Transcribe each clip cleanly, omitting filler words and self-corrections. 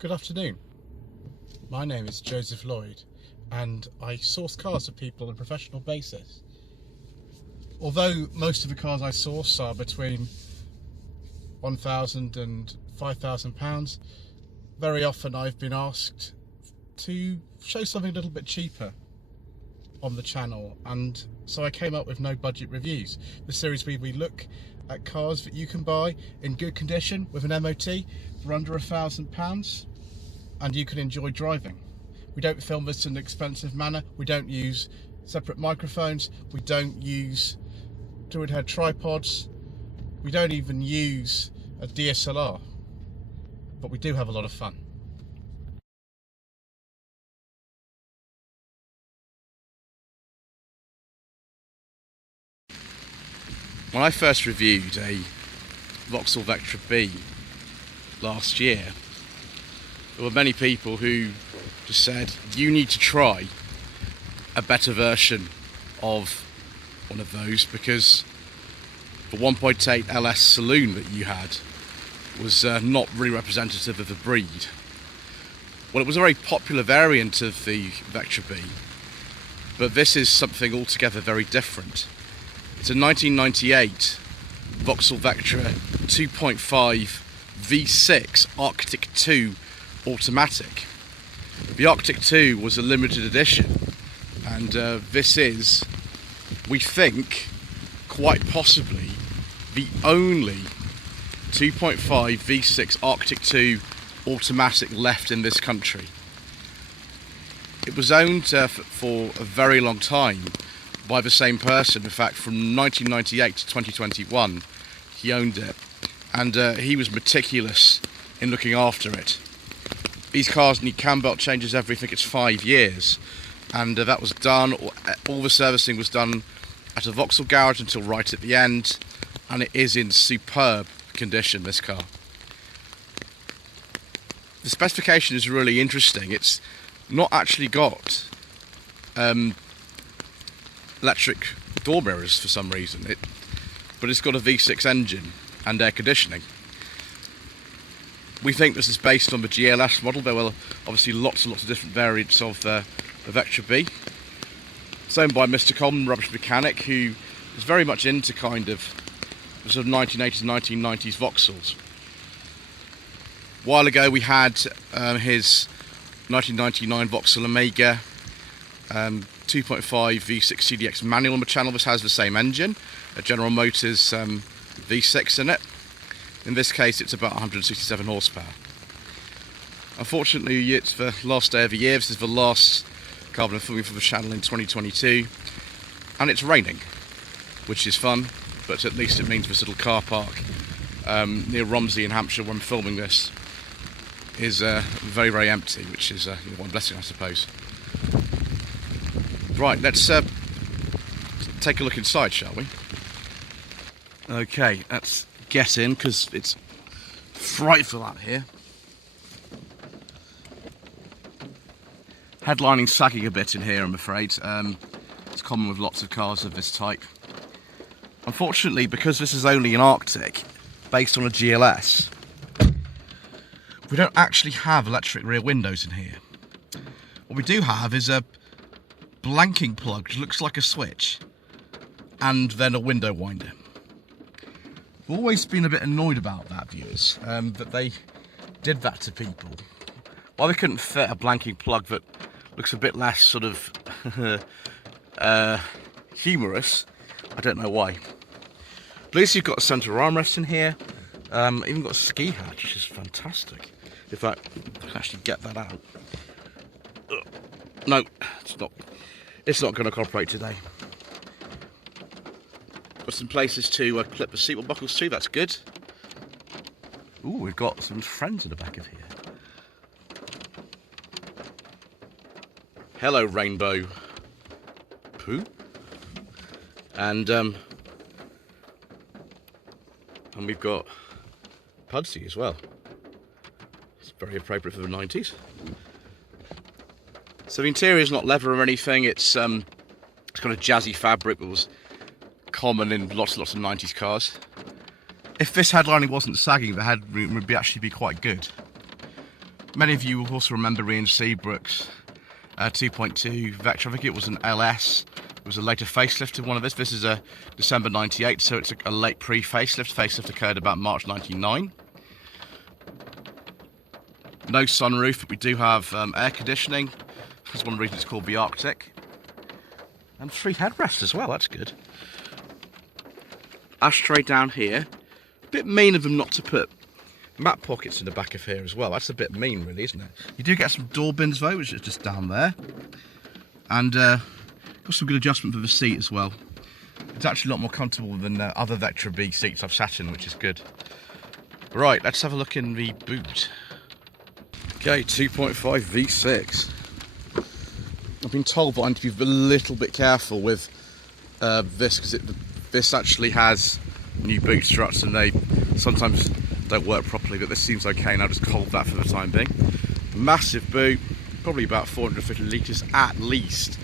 Good afternoon. My name is Joseph Lloyd and I source cars for people on a professional basis. Although most of the cars I source are between £1,000 and £5,000, very often I've been asked to show something a little bit cheaper on the channel, and so I came up with No Budget Reviews, the series where we look at cars that you can buy in good condition with an MOT for under £1,000 and you can enjoy driving. We don't film this in an expensive manner, we don't use separate microphones, we don't use dual head tripods, we don't even use a DSLR, but we do have a lot of fun. When I first reviewed a Vauxhall Vectra B last year, there were many people who just said, you need to try a better version of one of those because the 1.8 LS saloon that you had was not really representative of the breed. Well, it was a very popular variant of the Vectra B, but this is something altogether very different. It's a 1998 Vauxhall Vectra 2.5 V6 Arctic 2 automatic. The Arctic 2 was a limited edition, and this is, we think, quite possibly the only 2.5 V6 Arctic 2 automatic left in this country. It was owned for a very long time by the same person. In fact, from 1998 to 2021 he owned it, and he was meticulous in looking after it. These cars need cam belt changes every, I think it's 5 years, and that was done, all the servicing was done at a Vauxhall garage until right at the end, and it is in superb condition, this car. The specification is really interesting. It's not actually got electric door mirrors for some reason, but it's got a V6 engine and air conditioning. We think this is based on the GLS model. There were obviously lots and lots of different variants of the Vectra B. It's owned by Mr. Coleman, rubbish mechanic, who was very much into kind of the sort of 1980s, 1990s Vauxhalls. A while ago we had his 1999 Vauxhall Omega 2.5 V6 CDX manual on the channel. This has the same engine, a General Motors V6 in it. In this case it's about 167 horsepower. Unfortunately it's the last day of the year. This is the last car I'm filming for the channel in 2022, and it's raining, which is fun, but at least it means this little car park near Romsey in Hampshire where I'm filming this is very, very empty, which is one blessing, I suppose. Right, let's take a look inside, shall we? Okay, let's get in because it's frightful out here. Headlining sagging a bit in here, I'm afraid. It's common with lots of cars of this type. Unfortunately, because this is only an Arctic based on a GLS, we don't actually have electric rear windows in here. What we do have is a blanking plug, which looks like a switch, and then a window winder. I've always been a bit annoyed about that, viewers, that they did that to people. Why they couldn't fit a blanking plug that looks a bit less sort of humorous, I don't know why. At least you've got a centre armrest in here, even got a ski hatch, which is fantastic. In fact, I can actually get that out. No, it's not going to cooperate today. Got some places to clip the seatbelt buckles too, that's good. Ooh, we've got some friends in the back of here. Hello, Rainbow Poo. And we've got Pudsey as well. It's very appropriate for the 90s. So the interior is not leather or anything. It's got a jazzy fabric that was common in lots and lots of 90s cars. If this headlining wasn't sagging, the headroom would actually be quite good. Many of you will also remember Ian Seabrook's 2.2 Vectra. I think it was an LS. It was a later facelift of one of this. This is a December 98, so it's a late pre-facelift. Facelift occurred about March 99. No sunroof, but we do have air conditioning. That's one reason it's called the Arctic. And 3 headrests as well, that's good. Ashtray down here. A bit mean of them not to put map pockets in the back of here as well. That's a bit mean, really, isn't it? You do get some door bins though, which is just down there. And got some good adjustment for the seat as well. It's actually a lot more comfortable than other Vectra B seats I've sat in, which is good. Right, let's have a look in the boot. Okay, 2.5 V6. I've been told that I need to be a little bit careful with this, because this actually has new boot struts and they sometimes don't work properly, but this seems okay, and I'll just hold that for the time being. Massive boot, probably about 450 litres at least.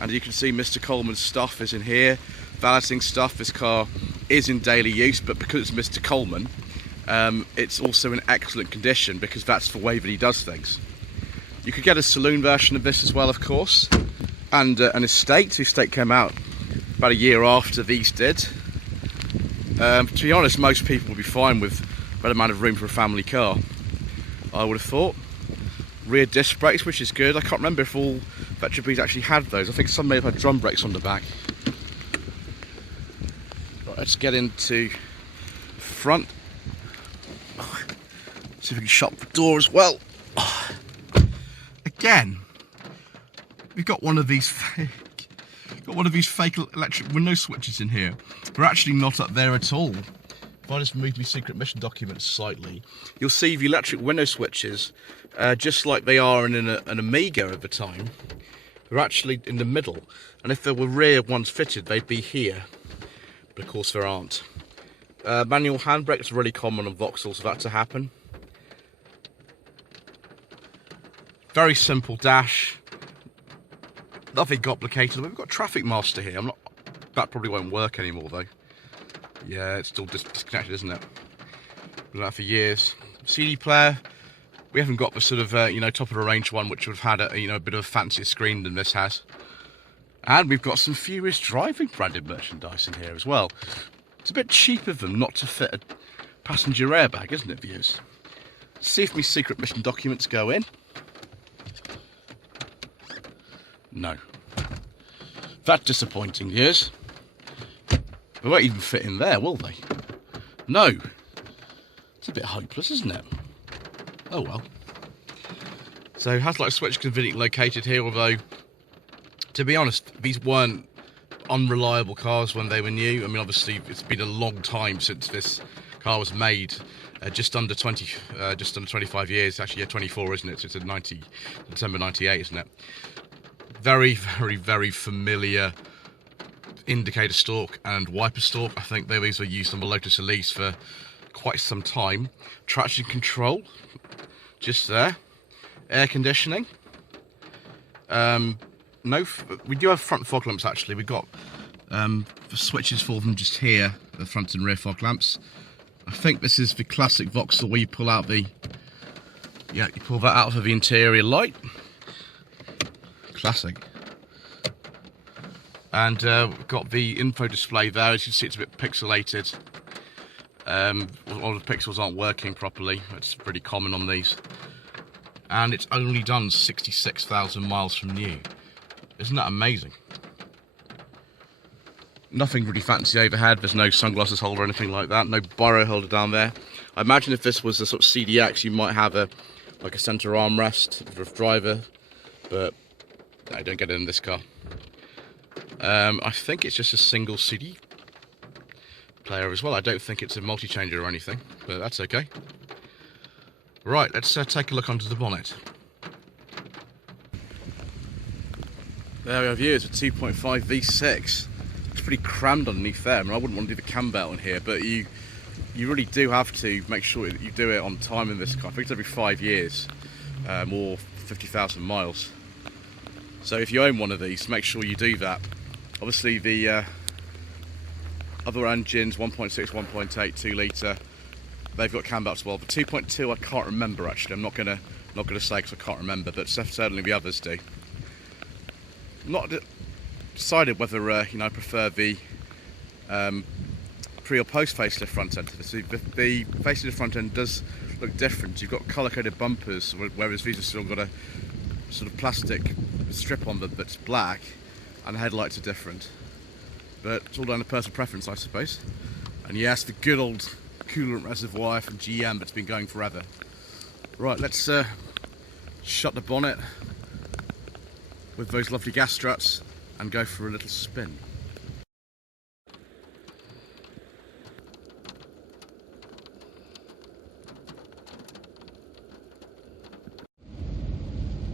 And you can see Mr. Coleman's stuff is in here, valeting stuff. This car is in daily use, but because it's Mr. Coleman, it's also in excellent condition because that's the way that he does things. You could get a saloon version of this as well, of course, and an estate. The estate came out about a year after these did. To be honest, most people will be fine with that amount of room for a family car, I would have thought. Rear disc brakes, which is good. I can't remember if all Vectra Bs actually had those. I think some may have had drum brakes on the back. Right, let's get into front. See if we can shut the door as well. Again, we've got one of these fake electric window switches in here. They're actually not up there at all. If I just move my secret mission documents slightly, you'll see the electric window switches, just like they are in an Amiga at the time, they're actually in the middle. And if there were rear ones fitted, they'd be here. But of course there aren't. Manual handbrake is really common on Vauxhalls for that to happen. Very simple dash. Nothing complicated. We've got Traffic Master here. That probably won't work anymore though. Yeah, it's still disconnected, isn't it? Been that for years. CD player. We haven't got the sort of top of the range one, which would have had a bit of a fancier screen than this has. And we've got some Furious Driving branded merchandise in here as well. It's a bit cheap of them not to fit a passenger airbag, isn't it, viewers? Let's see if my secret mission documents go in. No. That's disappointing, viewers. They won't even fit in there, will they? No. It's a bit hopeless, isn't it? Oh well. So it has like switch conveniently located here, although, to be honest, these weren't unreliable cars when they were new. I mean, obviously, it's been a long time since this car was made. Just under 25 years. Actually, yeah, 24, isn't it? It's a December 98, isn't it? Very, very, very familiar indicator stalk and wiper stalk. I think these were used on the Lotus Elise for quite some time. Traction control, just there. Air conditioning. We do have front fog lamps actually. We've got the switches for them just here, the front and rear fog lamps. I think this is the classic Vauxhall where you pull out you pull that out of the interior light. Classic. And we've got the info display there. As you can see, it's a bit pixelated. All the pixels aren't working properly. It's pretty common on these. And it's only done 66,000 miles from new. Isn't that amazing? Nothing really fancy overhead. There's no sunglasses holder or anything like that. No biro holder down there. I imagine if this was a sort of CDX, you might have a center armrest for the driver, but I don't get it in this car. I think it's just a single CD player as well. I don't think it's a multi-changer or anything, but that's okay. Right, let's take a look under the bonnet. There we have viewers, a 2.5 V6. It's pretty crammed underneath there. I mean, I wouldn't want to do the cam belt in here, but you really do have to make sure that you do it on time in this car. I think it's every 5 years, or 50,000 miles. So if you own one of these, make sure you do that. Obviously the other engines, 1.6, 1.8, 2 litre, they've got cam belts as well. The 2.2 I can't remember actually. I'm not going to Not going to say because I can't remember, but certainly the others do. Not decided whether I prefer the pre or post facelift front end to this. The facelift front end does look different. You've got colour-coded bumpers, whereas these have still got a sort of plastic strip on them that's black, and the headlights are different. But it's all down to personal preference, I suppose. And yes, the good old coolant reservoir from GM that's been going forever. Right, let's shut the bonnet with those lovely gas struts and go for a little spin.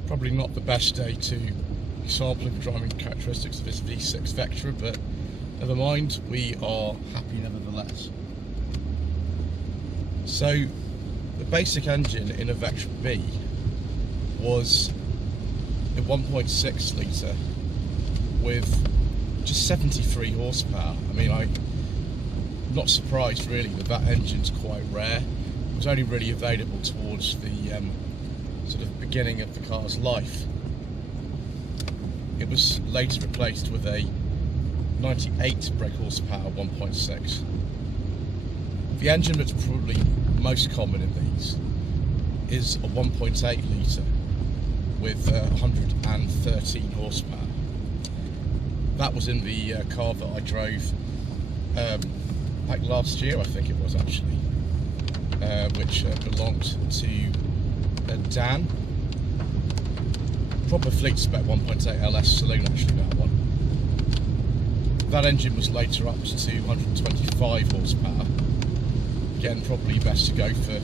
Probably not the best day to be sampling the driving characteristics of this V6 Vectra, but never mind, we are happy nevertheless. So, the basic engine in a Vectra B was a 1.6 litre with just 73 horsepower. I mean, I'm not surprised really that engine's quite rare. It was only really available towards the sort of beginning of the car's life. It was later replaced with a 98 brake horsepower 1.6. The engine that's probably most common in these is a 1.8 litre with 113 horsepower. That was in the car that I drove back last year, I think it was actually, which belonged to Dan. Proper fleet spec 1.8 LS saloon actually, that one. That engine was later up to 225 horsepower. Again, probably best to go for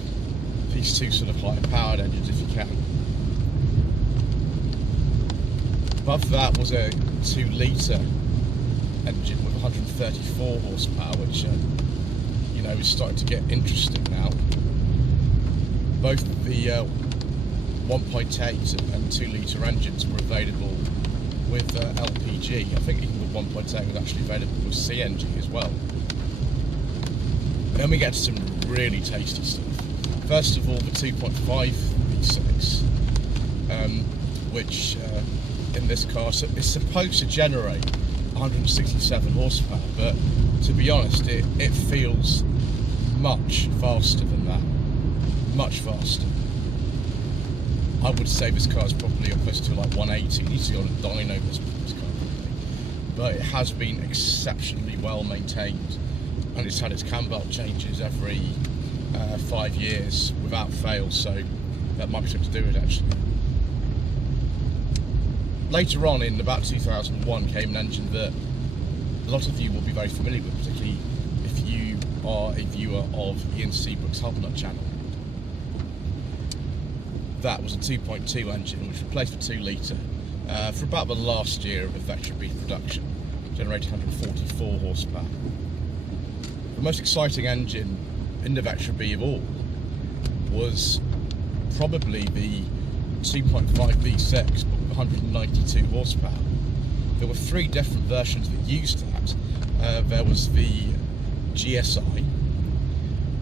these two sort of higher powered engines if you can. Above that was a 2 litre engine with 134 horsepower, which is starting to get interesting now. Both the 1.8 and 2 litre engines were available with LPG. I think even the 1.8 was actually available with CNG as well. Then we get to some really tasty stuff. First of all, the 2.5 V6, which in this car is supposed to generate 167 horsepower, but to be honest, it feels much faster than that. Much faster. I would say this car is probably close to like 180. It needs to go on a dyno this car probably. But it has been exceptionally well maintained, and it's had its cam belt changes every 5 years without fail, so that might be something to do with it actually. Later on, in about 2001, came an engine that a lot of you will be very familiar with, particularly if you are a viewer of Ian Seabrook's Hubnut channel. That was a 2.2 engine, which replaced the 2 litre for about the last year of the Vectra B production, generating 144 horsepower. The most exciting engine in the Vectra B of all was probably the 2.5 V6, but with 192 horsepower. There were 3 different versions that used that. There was the GSI,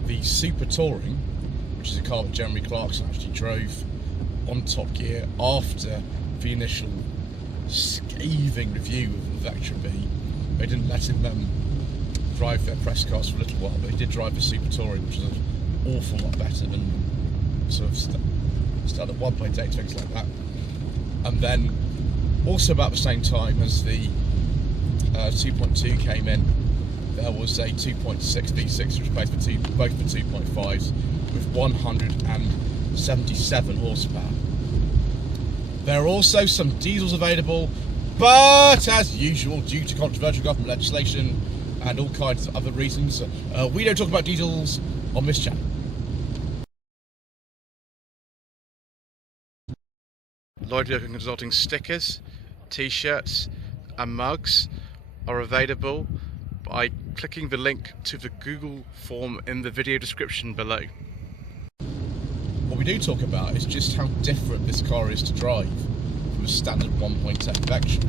the Super Touring, which is a car that Jeremy Clarkson actually drove on Top Gear after the initial scathing review of the Vectra B. They didn't let him drive their press cars for a little while, but he did drive the Super Touring, which was an awful lot better than sort of standard 1.8 things like that. And then also about the same time as the 2.2 came in, there was a 2.6 V6 which replaced both the 2.5s with 177 horsepower. There are also some diesels available, but as usual, due to controversial government legislation and all kinds of other reasons, we don't talk about diesels on this channel. Lloyd Vehicle Consulting stickers, t-shirts and mugs are available by clicking the link to the Google form in the video description below. What we do talk about is just how different this car is to drive from a standard 1.8 Vectra.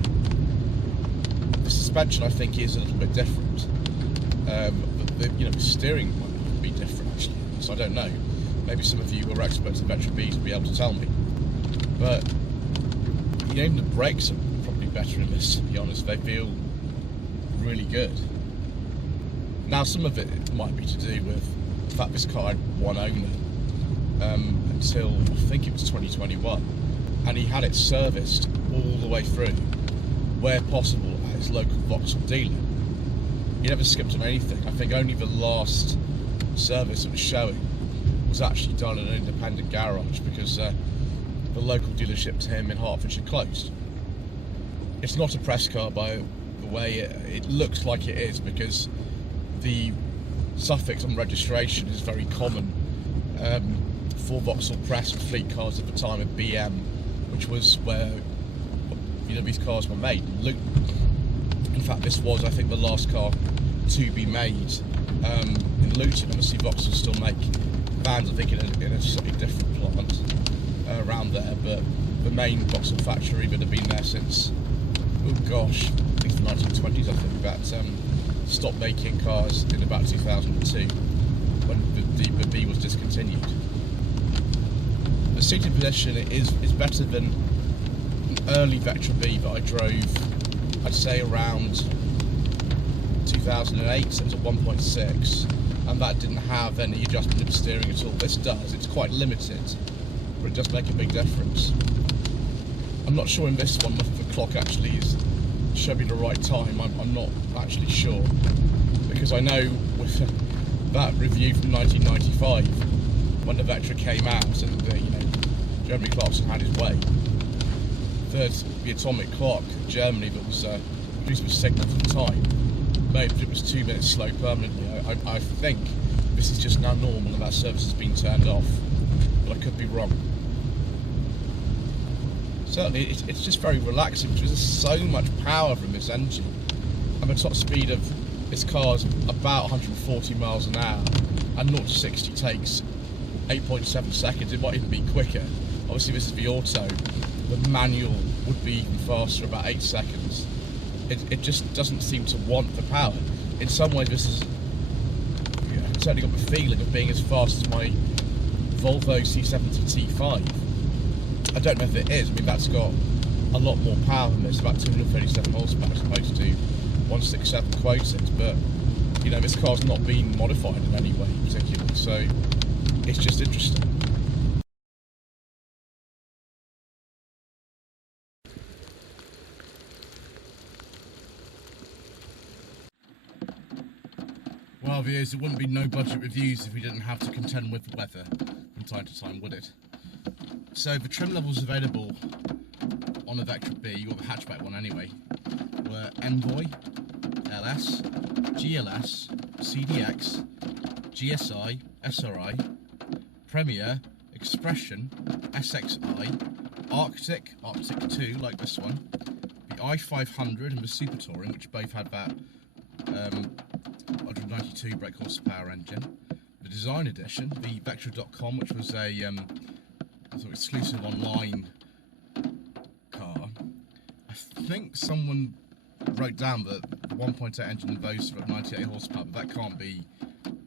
The suspension, I think, is a little bit different. The steering might be different actually, so I don't know. Maybe some of you who are experts in Vectra Bs will be able to tell me. But even the brakes are probably better in this, to be honest. They feel really good. Now, some of it might be to do with the fact this car had one owner until I think it was 2021, and he had it serviced all the way through, where possible, at his local Vauxhall dealer. He never skipped on anything. I think only the last service it was showing was actually done in an independent garage because the local dealership to him in Hertfordshire closed. It's not a press car by the way it looks like it is, because the suffix on registration is very common for Vauxhall Press and fleet cars at the time of BM, which was where these cars were made. In fact, this was, I think, the last car to be made in Luton. Obviously, Vauxhall still make vans, I think, in a slightly different plant around there, but the main Vauxhall factory would have been there since, oh gosh, I think the 1920s, I think, that stopped making cars in about 2002 when the B was discontinued. The seating position is better than an early Vectra B that I drove, I'd say around 2008, so it was a 1.6, and that didn't have any adjustment of steering at all. This does. It's quite limited, but it does make a big difference. I'm not sure in this one if the clock actually is showing me the right time. I'm not actually sure, because I know with that review from 1995, when the Vectra came out and Jeremy Clarkson had his way, the atomic clock in Germany that was produced with signal for the time made it was 2 minutes slow permanently. I think this is just now normal and that service has been turned off, but I could be wrong. Certainly it's just very relaxing because there's so much power from this engine, and the top speed of this car is about 140 miles an hour, and 0 to 60 takes 8.7 seconds. It might even be quicker. Obviously this is the auto, the manual would be even faster, about 8 seconds. It just doesn't seem to want the power. In some ways this is, I've certainly got the feeling of being as fast as my Volvo C70 T5. I don't know if it is. I mean, that's got a lot more power than this, about 237 horsepower as opposed to 167 quoted, but this car's not been modified in any way particularly, so it's just interesting. Well, viewers, it wouldn't be no budget reviews if we didn't have to contend with the weather from time to time, would it? So the trim levels available on the Vectra B, or the hatchback one anyway, were Envoy, LS, GLS, CDX, GSI, SRI, Premier, Expression, SXI, Arctic, Arctic 2 like this one, the i500 and the Super Touring, which both had that 192 brake horsepower engine, the Design Edition, the Vectra.com, which was a sort of exclusive online car. I think someone wrote down that the 1.8 engine in those are at 98 horsepower, but that can't be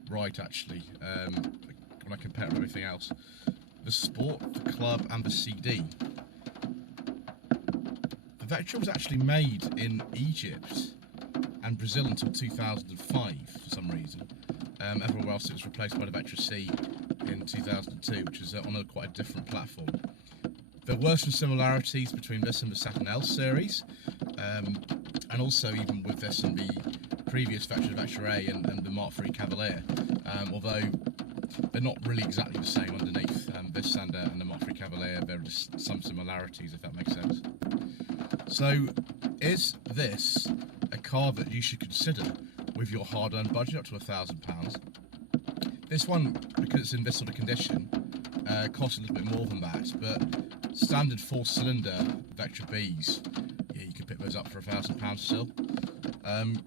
right actually when I compare it with everything else. The Sport, the Club and the CD. The Vectra was actually made in Egypt and Brazil until 2005 for some reason. Everywhere else it was replaced by the Vectra C in 2002, which is on quite a different platform. There were some similarities between this and the Saturn L series, and also even with this and the previous Vectra, Vectra A and the Mark III Cavalier, although they're not really exactly the same underneath. This and the Mark III Cavalier, there are just some similarities, if that makes sense. So, is this a car that you should consider with your hard-earned budget up to £1,000? This one, because it's in this sort of condition, costs a little bit more than that, but standard 4-cylinder Vectra Bs, yeah, you could pick those up for £1,000 still.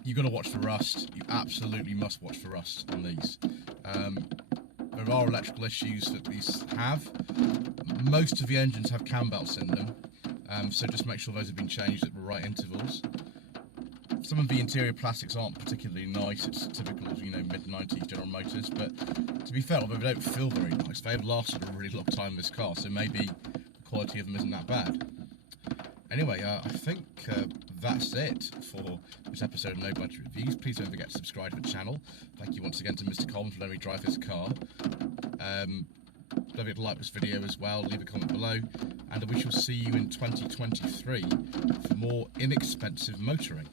You've got to watch for rust. You absolutely must watch for rust on these. There are electrical issues that these have. Most of the engines have cam belts in them, so just make sure those have been changed at the right intervals. Some of the interior plastics aren't particularly nice. It's typical, mid-90s General Motors, but to be fair, although they don't feel very nice, they have lasted a really long time in this car, so maybe the quality of them isn't that bad. Anyway, I think that's it for this episode of No Budget Reviews. Please don't forget to subscribe to the channel. Thank you once again to Mr. Colin for letting me drive his car. Don't forget to like this video as well, leave a comment below, and we shall see you in 2023 for more inexpensive motoring.